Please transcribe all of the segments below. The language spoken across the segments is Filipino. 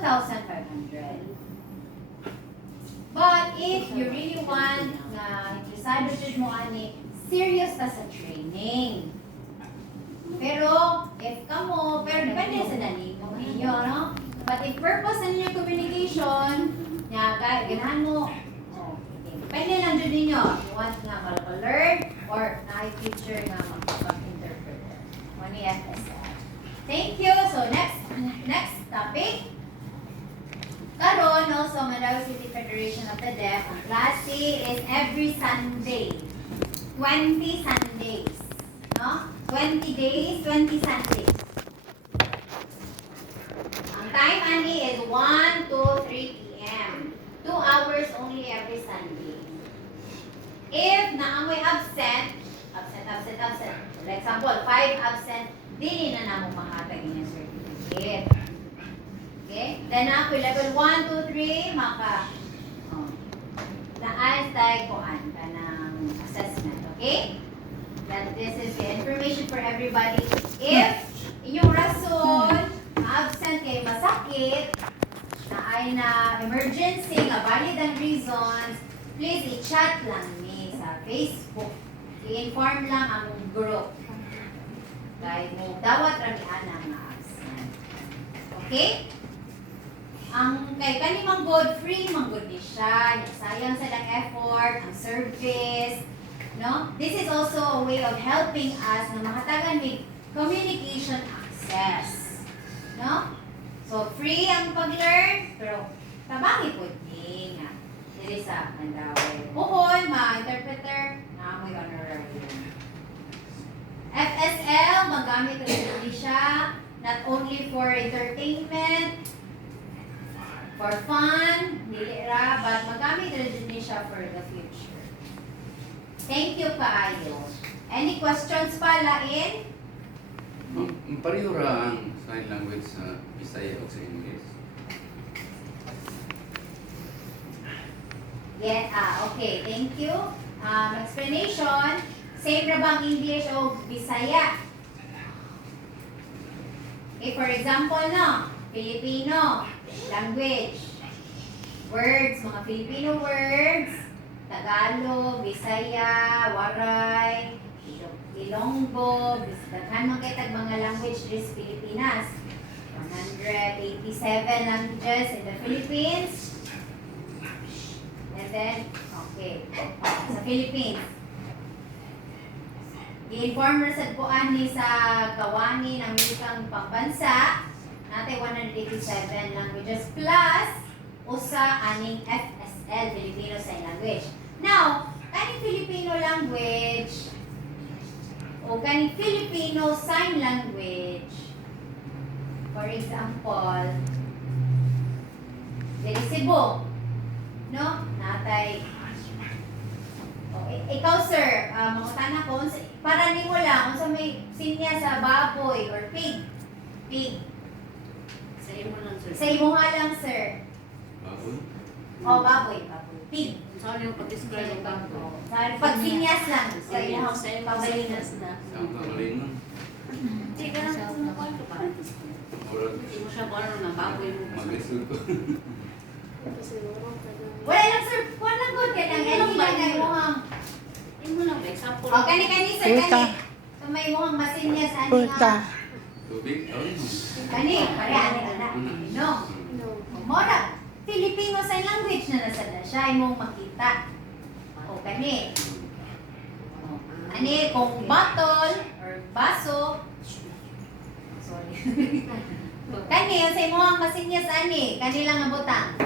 2,500. But if you really want na decide mo ani serious ta sa training. Pero if pero depende sa nalimo ninyo, no? But if purpose na ninyo communication, ganahan mo, depende lang dyan ninyo. You want nga learn or future nga mag-interpreter. One FSL. Thank you. So next topic. Karon also Mandaue City Federation of the Deaf, ang klase is every Sunday. 20 Sundays. No? 20 days, 20 Sundays. Ang time ani is 1 to 3 p.m. 2 hours only every Sunday. If naamoy absent. For example, 5 absent, dili na namo mahatag inyong certificate. Okay? Then ako, level 1, 2, 3, naayos tayo kuan ka ng assessment. Okay? That this is the information for everybody. If inyong rason, absent kayo masakit, na ay na emergency, nga valid ang reasons, please i-chat lang ni sa Facebook. I-inform lang ang group. Dahil mo dawat ramihan ang absent. Okay? Ang kay kani manggod free manggod ni siya, sayang sa lang effort, ang service, no? This is also a way of helping us na makatagan with communication access, no? So free ang pag-learn, pero tabangi po din nga. Dili sa Mandaue. Puhon, ma-interpreter, na may honorary. FSL, magamit rin siya, not only for entertainment, for fun, dili ra, but magamit rin siya for the future. Thank you kaayo. Any questions pa lain? Pareho ra ang sign language sa Bisaya o sa English? Yeah, okay, thank you. Explanation, same ra bang English o Bisaya? Okay, for example, no, Filipino language, words, mga Filipino words, Tagalog, Bisaya, Waray, Ilonggo, daghan man kay tag mga language dis Pilipinas. 187 languages in the Philippines. And then, okay, sa Philippines. I-inform na sa kuan ni sa kawani ng Amerikang pambansa, natin 187 languages plus usa aning FSL, Filipino Sign Language. Now, kaning Filipino language o kaning Filipino Sign Language, for example, dili Cebu, no? Natay ikaw sir, mga tanak ko, para nimo lang, unsa may sinya sa baboy or pig. Pig. Sa imo lang, sir. Sa imuha lang, sir. Baboy? O, baboy. Pig. Saan yung pag-describe ng bago? Pagsinyas lang. Sa imo, sa imo, Pabalinas na. Saan ka malingon? Hindi ka na sumukuhan ka ba? Hindi mo siya kung ano ng baboy mo. Mag-isod ko. Wala lang, sir. Kuha lang good. Kaya lang, any lang na imuhang. Imo lang, example. O, kani, sir, kani. So, may imuhang masinyas, ani nga. Tubig? Kani, pare, ani ka na. No. Mora, Filipino Sign Language na nasa na siya, imong makita. O, kani. Ani, kung bottle or baso, sorry. Kani, sa imong masinyas, ani, kani lang ang butang.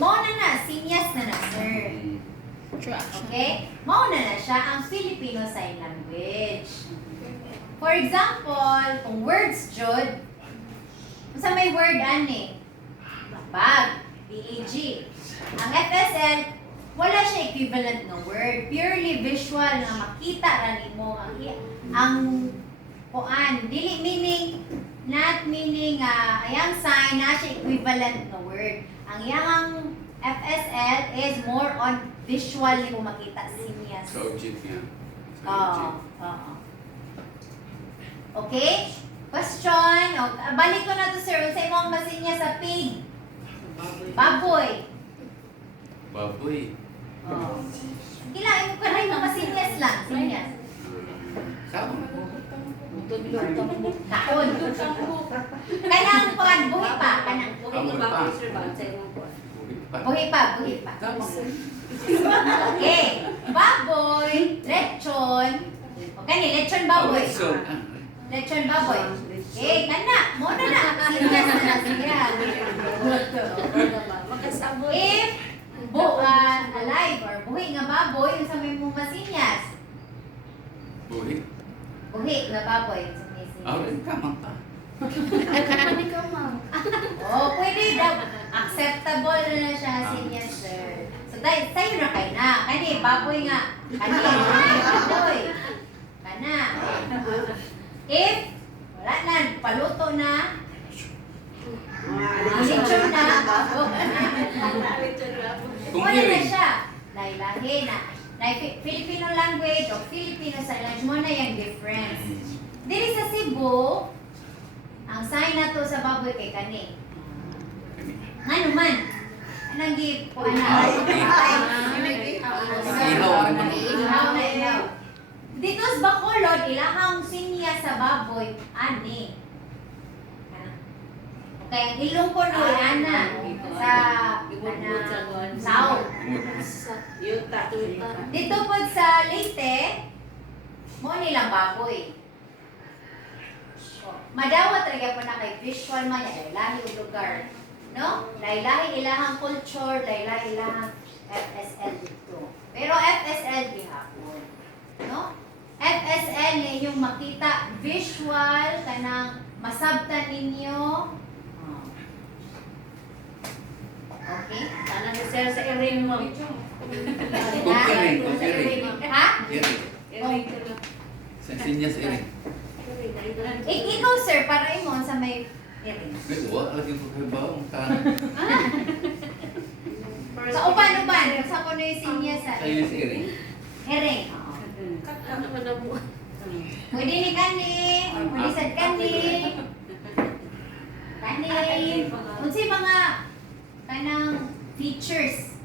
Mo na, sinyas na na, sir. Okay? Mo na siya ang Filipino Sign Language. For example, kung words jud, sa may word ani, bag, BAG. Ang FSL, wala siya equivalent na word. Purely visual na makita ra nimo ang kuan, dili meaning, not meaning ayang sign na siya equivalent na word. Ang yang FSL is more on visual ni mo makita sinyas. Sa object niya. Oo. Okay? Question. O, balik ko na to sir. Sa imong basin niya sa pig. Baboy. Baboy. Oh. Kailangan mo ka rin mga sinyas lang. Sinyas. Sabon. Kaon. Kanang kuan, buhi pa. Kanang Baboy pa. Buhit pa. buhi pa, buhi pa. Tama. Okay. Baboy, lechon. O kani, lechon baboy. So, Lechon baboy. Eh, kana. Mo na na. Sinyas na na siya. If alive or buhi nga baboy, yung sa may mga sinyas. buhit. Buhi nga baboy. Yung sa may Ah, sinyas. tama ka. Oh, pwede daw. Acceptable na siya sinyas, sir. So, dahil sa'yo na kayo na. Kani, baboy nga. Kani, baboy. Kana. If, wala na, paluto na, lechon na, Kung wala na hearing. siya. Lahi-lahi na. Filipino language o Filipino sa language mo na yung difference. Dili sa Cebu, ang sign na to sa baboy kay kani. Ano man? Anong gi po ana? Ihaw na ihaw. Dito sa Bacolod, ilahang sinya sa baboy, ani. Okay, ang ilong ko no, ana. Sa, sao. Dito po sa Leyte, mo nilang baboy. Madawat talaga po na kay visual man yan, lahi o lugar. No? Lahi-lahi ilahang culture, lahi-lahi ilahang FSL dito. Pero FSL gihapon. No? FSL ninyong makita visual kanang masabtan ninyo. Oh. Okay? Sana ni sir sa iring mo. Kung hearing, kung hearing. Ha? Hearing. Sa sinyas hearing. Ikaw sir, para imo sa may hearing. May uwa, lagi ko kayo ba? Ang tanong. Sa uban-uban, sa kuno yung sinya sa Sa sinyas hearing. hearing. Pwede ni kani, pwede sad kani. Kani, unsay mga kanang features.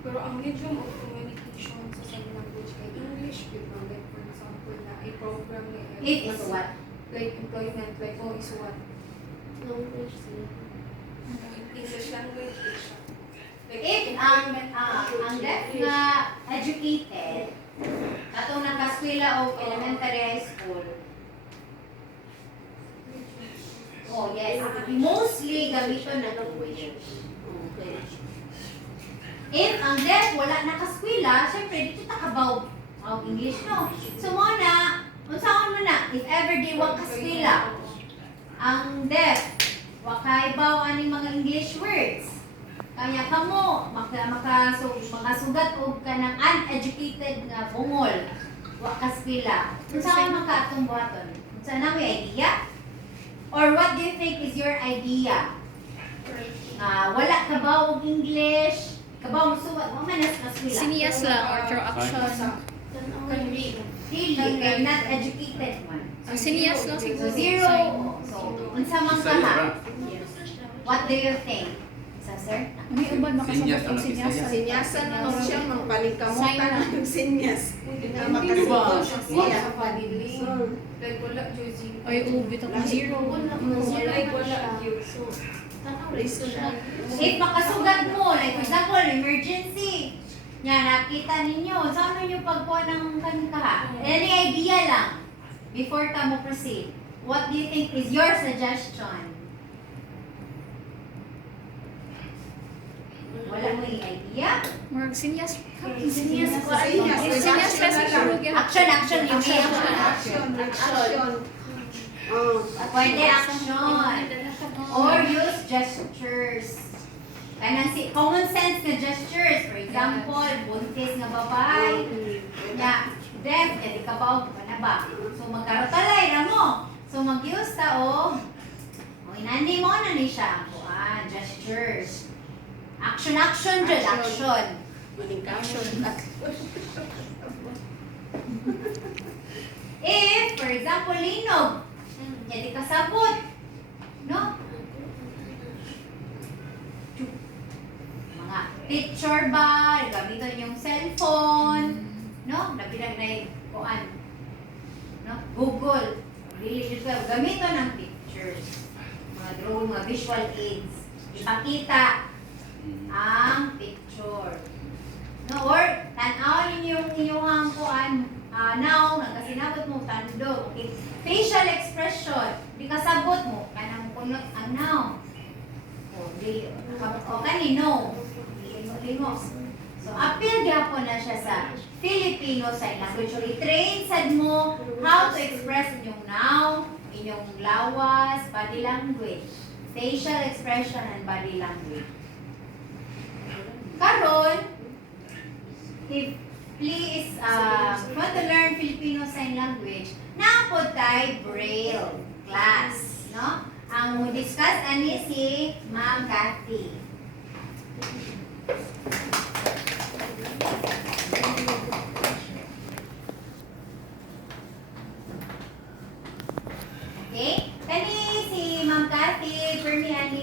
Pero ang medium of communication sa sign language ay English, people, like for example, na i-program ni It is what? like employment, like oh, is what? English language is like If ang deaf nga educated, katong nakaskwela o elementary high school, oh yes, mostly gamiton na language. If ang deaf wala nakaskwela, syempre dito takabaw ang English no. So mo na, unsaon mo na, if ever di wa kaskwela, ang deaf wa kaibaw aning mga English words. Kaya kamo makasugat og kanang uneducated nga bungol wa kaskwela. Unsaon man ka atong buhaton? Unsa na may idea? Or what do you think is your idea? Wala ka ba og English? Kabaw mo suwat, mo man nas kaskwela. Sinias lang or through action. Dili, kay not educated man. Ang sinias lang So siguro. zero. So, unsa man ka ha? What do you think? Sa sir? May uban Sinyas makasabot ang na sinias. nakisaya. Sinyasan na lang siya, magpalingkamutan ng sinyas. Na Diba? makasabot siya. like wala Josie. Ay, ubi ito kung zero. Like wala yun. If makasugat mo, like for example, emergency, yan, nakita ninyo, saan nyo pagkuha ng kanka? Any idea lang, before ka mo proceed, what do you think is your suggestion? Wala mo yung idea? Murag sinias. Sinias ko. Sinias pa siguro. Action, action, yung Action. Oh. Pwede action. Or use gestures. Kanang si common sense nga gestures. For example, buntis nga babae. Ya, deaf, edi kabaw ka na ba? So magkarotalay na mo. So mag-use ta o inani mo na ni siya. Gestures. Action, action, jud, action. If, for example, linog. Jadi kasabot. No? Mga picture ba, gamiton yung cellphone, no? Napinag kuan. No? Google. Dili ka gamiton ng pictures. Mga drawing, mga visual aids. Ipakita ang picture. No, or tan-aw ninyo yung inyong kuan now nagasinabot mo tandog. Okay. Facial expression, di kasabot mo kanang kunot ang now. O di o kanino. Lingo. So appeal gyapon na siya sa Filipino sign language. So i-train sad mo how to express inyong now, inyong lawas, body language, facial expression and body language. Karon, if please want to learn Filipino Sign Language, naapod tayo Braille class, no? Ang mo-discuss ani si Ma'am Cathy. Okay? Kani si Ma'am Cathy, permi ani